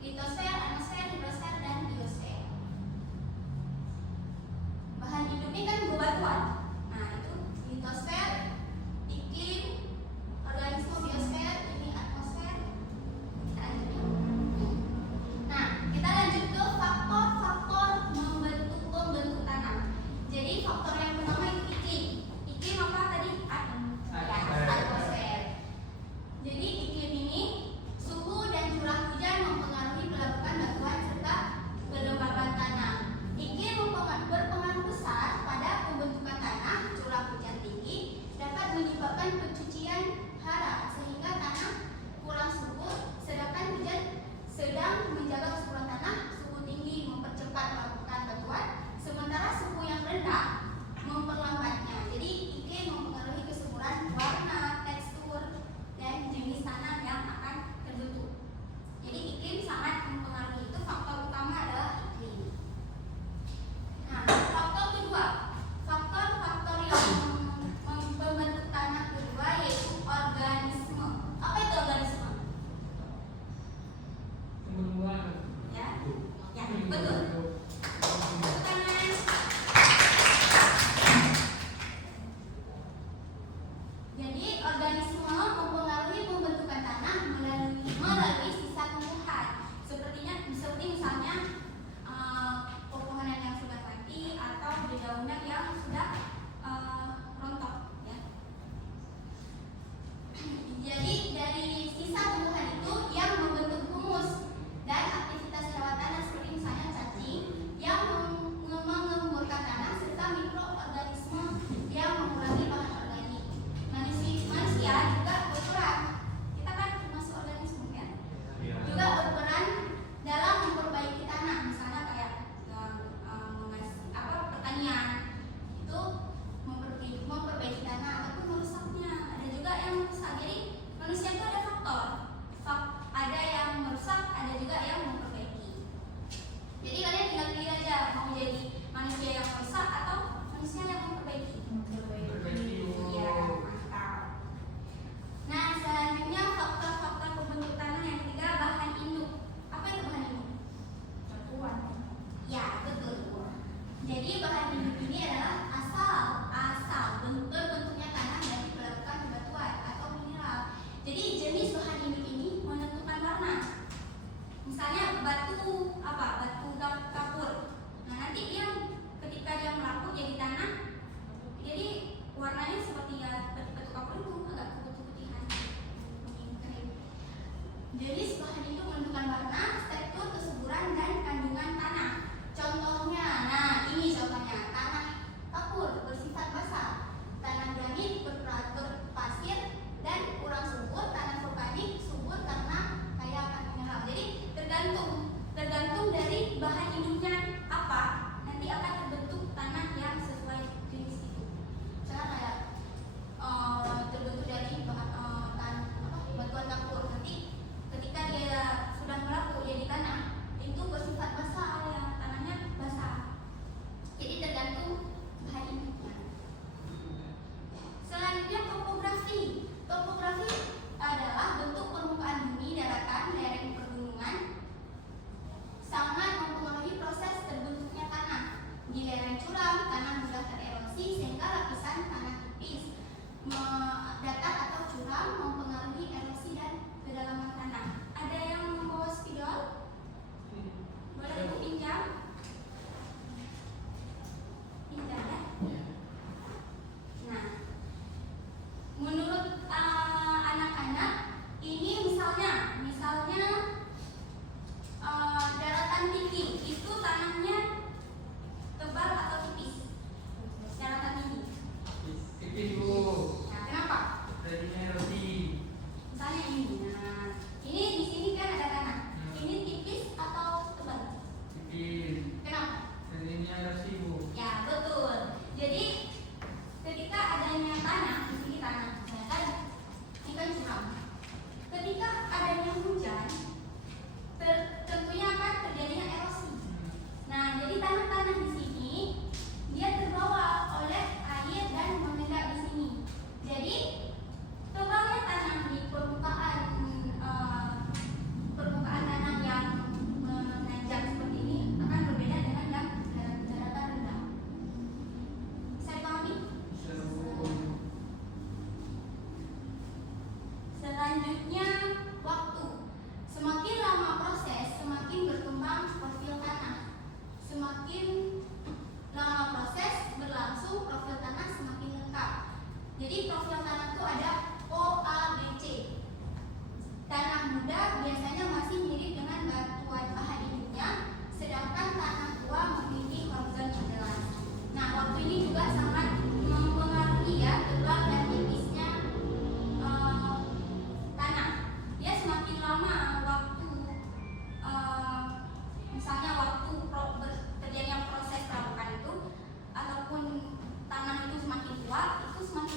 litosfer, anosfer, hidrosfer, dan biosfer. Bahan hidup ini kan bebatuan. Nah, itu litosfer, iklim, organisme, biosfer, ini atmosfer. Nah, kita lanjut ke faktor-faktor pembentuk tanah. Jadi faktor yang pertama itu iklim. Iklim apa tadi? Atmosfer. Jadi iklim ini suhu dan curah hujan mempengaruhi pelapukan batuan serta kelembaban tanah. Iklim berpengaruh besar pada pembentukan tanah. Curah hujan tinggi dapat menyebabkan pencucian hara sehingga tanah kurang subur, sedangkan hujan sedang menjaga kesuburan tanah. Suhu tinggi mempercepat pelapukan batuan, sementara suhu yang rendah memperlambatnya. Jadi iklim mempengaruhi kesuburan, warna, tekstur, dan jenis tanah yang akan terbentuk. Jadi iklim sangat mempengaruhi. Itu faktor utama adalah iklim. Nah, faktor kedua, faktor-faktor yang membentuk tanah kedua yaitu organisme. Apa itu organisme? Tumbuh-tumbuhan. Ya, ya betul. Tepuk tangan. Jadi organisme mempengaruhi pembentukan tanah melalui sisa tumbuhan. Seperti misalnya pepohonan yang sudah mati atau dedaunan yang sudah rontok. Ya. Jadi dari sisa tumbuhan itu yang membentuk humus dan aktivitas bawah tanah seperti misalnya cacing yang mengemburkan tanah serta mikroorganisme yang mengurangi bahan organik. Manusia juga berperan. Kita kan termasuk organisme kan? Juga berperan dalam memperbaiki tanah, misalnya kayak pertanian itu memperbaiki tanah ataupun merusaknya. Ada juga yang merusak. Jadi manusia itu ada faktor. Ada yang merusak, ada juga yang memperbaiki. Jadi kalian tinggal pilih aja mau jadi manusia yang merusak atau manusia yang memperbaiki. Iya, mantap. Nah, selanjutnya faktor-faktor pembentuk tanah yang ketiga, bahan induk. Apa itu bahan induk? Batuan. Ya, betul. Jadi bahan induk ini adalah asal berbentuknya tanah dari pelapukan bebatuan atau mineral. Jadi jenis bahan induk ini menentukan warna. Misalnya batu kapur. Nah, nanti dia ketika dia melapuk jadi tanah, jadi warnanya seperti ya batu kapur itu agak putih-putihan. Jadi bahan itu menentukan warna, tekstur, kesuburan, dan kandungan tanah. Contohnya, nah ini contohnya tanah kapur bersifat basah, tanah granit berpasir dan kurang subur, tanah vulkanik subur karena kaya akan mineral. Jadi tergantung dari bahan induknya apa, nanti akan terbentuk tanah yang sesuai jenis itu. Misalnya kayak terbentuk dari batuan kapur, nanti ketika dia sudah melapuk jadi tanah itu bersifat basah, ya tanahnya basah. Jadi tergantung bahan induknya. Selanjutnya topografi. Topografi adalah bentuk permukaan bumi, daratan, lereng pegunungan, sangat mempengaruhi proses terbentuknya tanah.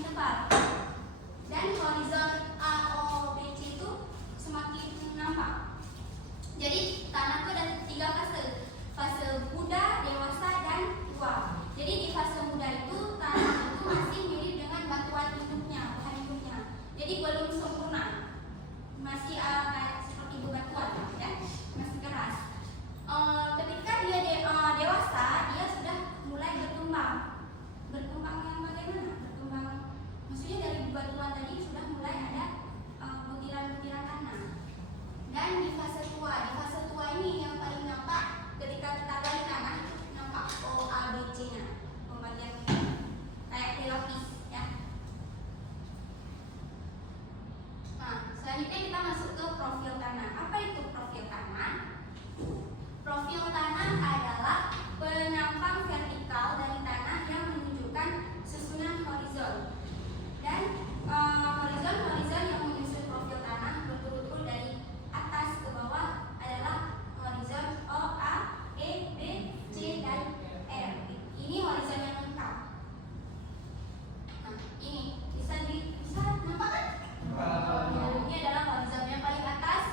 semakin tebal. Dan horizon AOBC itu semakin nampak. Jadi tanah itu ada 3 fase. Fase muda, dewasa, dan tua. Jadi di fase muda itu tanah itu masih mirip dengan batuan induknya, bahan induknya. Jadi belum sempurna. Masih kayak seperti bebatuan, ya, masih keras. Ketika dia dewasa, dia sudah mulai berkembang. Berkembang yang bagaimana? Berkembang, maksudnya dari batuan tadi sudah mulai ada butiran-butiran tanah. Dan di fase tua ini yang paling nampak ketika kita gali tanah nampak OABC-nya, pembagian kayak pelapis, ya. Nah, selanjutnya kita masuk ke profil tanah. Apa itu profil tanah? Profil tanah adalah penampang vertikal dari tanah yang menunjukkan susunan horizon. Dan horizon yang menyusun profil tanah berturut-turut dari atas ke bawah adalah horizon O, A, E, B, C, dan R. Ini horizon yang lengkap. Nah, ini bisa nampak kan? Ini adalah horizon yang paling atas.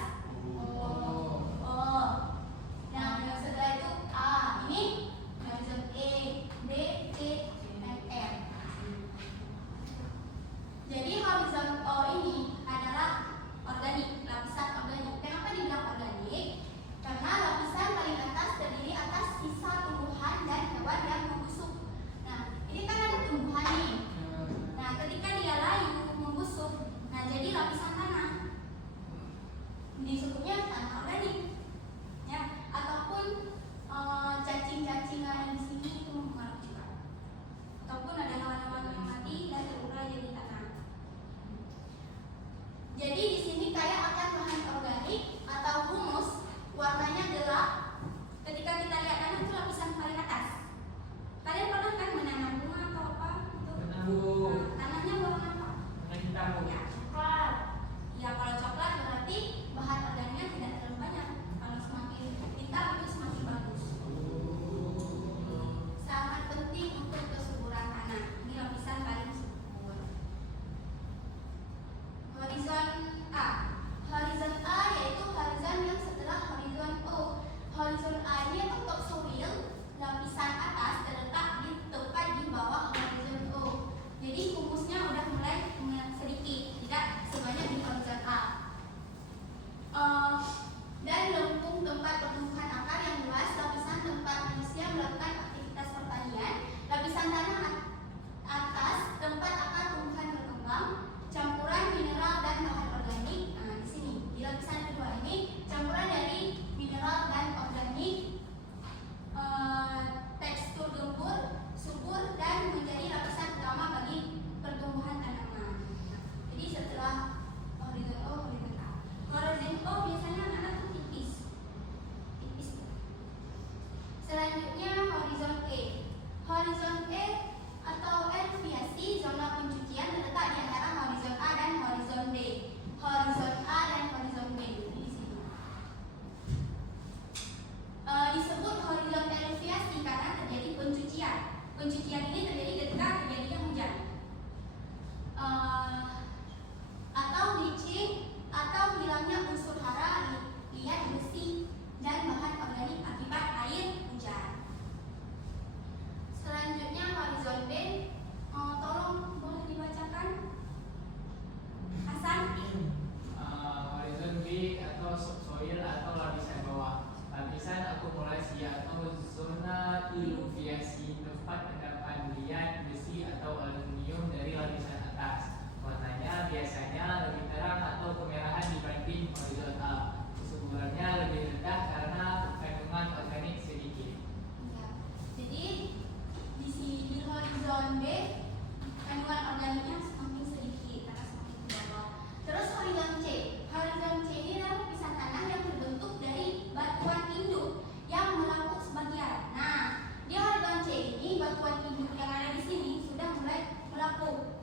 Nah, yang setelah itu A. Ini horizon E, B, C, dan R. Jadi horizon O ini adalah organik, lapisan organik. Kenapa dibilang organik? Karena lapisan paling atas terdiri atas sisa tumbuhan dan hewan yang membusuk. Nah, ini kan ada tumbuhan nih. Nah, ketika dia layu membusuk, nah jadi lapisan tanah. Disebutnya tanah organik, ya. Ataupun cacing-cacingan di sini itu mempengaruhi juga. Ataupun ada hewan-hewan yang mati dan terurai jadi tanah. Jadi di sini kayak akan bahan organik atau humus, warnanya gelap. Ketika kita lihat tanah itu lapisan paling atas. Kalian pernah kan menanam bunga atau apa? Tanahnya warna apa? Ya, coklat. Ya, kalau coklat berarti bahan organiknya tidak terlalu banyak. Kalau semakin hitam itu semakin bagus. Sangat penting untuk kesuburan tanah. Ini lapisan paling subur. Horizon A. Horizon A yaitu horizon yang setelah horizon O. Horizon A ini itu topsoil, lapisan atas terletak di tepat di bawah horizon O. Jadi humusnya udah mulai sedikit, tidak sebanyak di horizon A. Dan lempung tempat pertumbuhan akar yang luas, lapisan tempat manusia melakukan aktivitas pertanian, lapisan tanah atas tempat akar tumbuhan berkembang, campuran mineral dan bahan organik. Nah, di sini di lapisan kedua ini campuran dari mineral dan organik, tekstur gembur, subur, dan menjadi lapisan utama bagi pertumbuhan tanaman. Jadi setelah horizon O, horizon A. Horizon O biasanya anak-anak tuh tipis. Selanjutnya horizon E. Horizon E atau elevasi zona pencucian terletak di antara horizon A dan horizon D. Horizon A dan horizon B di sini. Disebut horizon elevasi karena terjadi pencucian. Pencucian ini terjadi ketika terjadinya hujan. Atau bleaching atau hilangnya unsur hara, liat, besi, dan bahan organik akibat air hujan. Selanjutnya horizon B. Tolong boleh dibacakan, Hasan? Horizon B atau subsoil atau lapisan bawah. Lapisan akumulasi atau zona iluviasi, tempat endapan liat, besi atau aluminium dari lapisan atas. Warnanya biasanya lebih terang atau kemerahan dibanding horizon A. Kesuburannya lebih rendah karena kandungan organik sedikit. Ya. Jadi di horizon B kandungan organiknya semakin sedikit karena semakin ke bawah. Terus horizon C. Horizon C ini adalah lapisan tanah yang terbentuk dari batuan induk yang melapuk sebagian. Nah, di horizon C ini batuan induk yang ada di sini sudah mulai melapuk.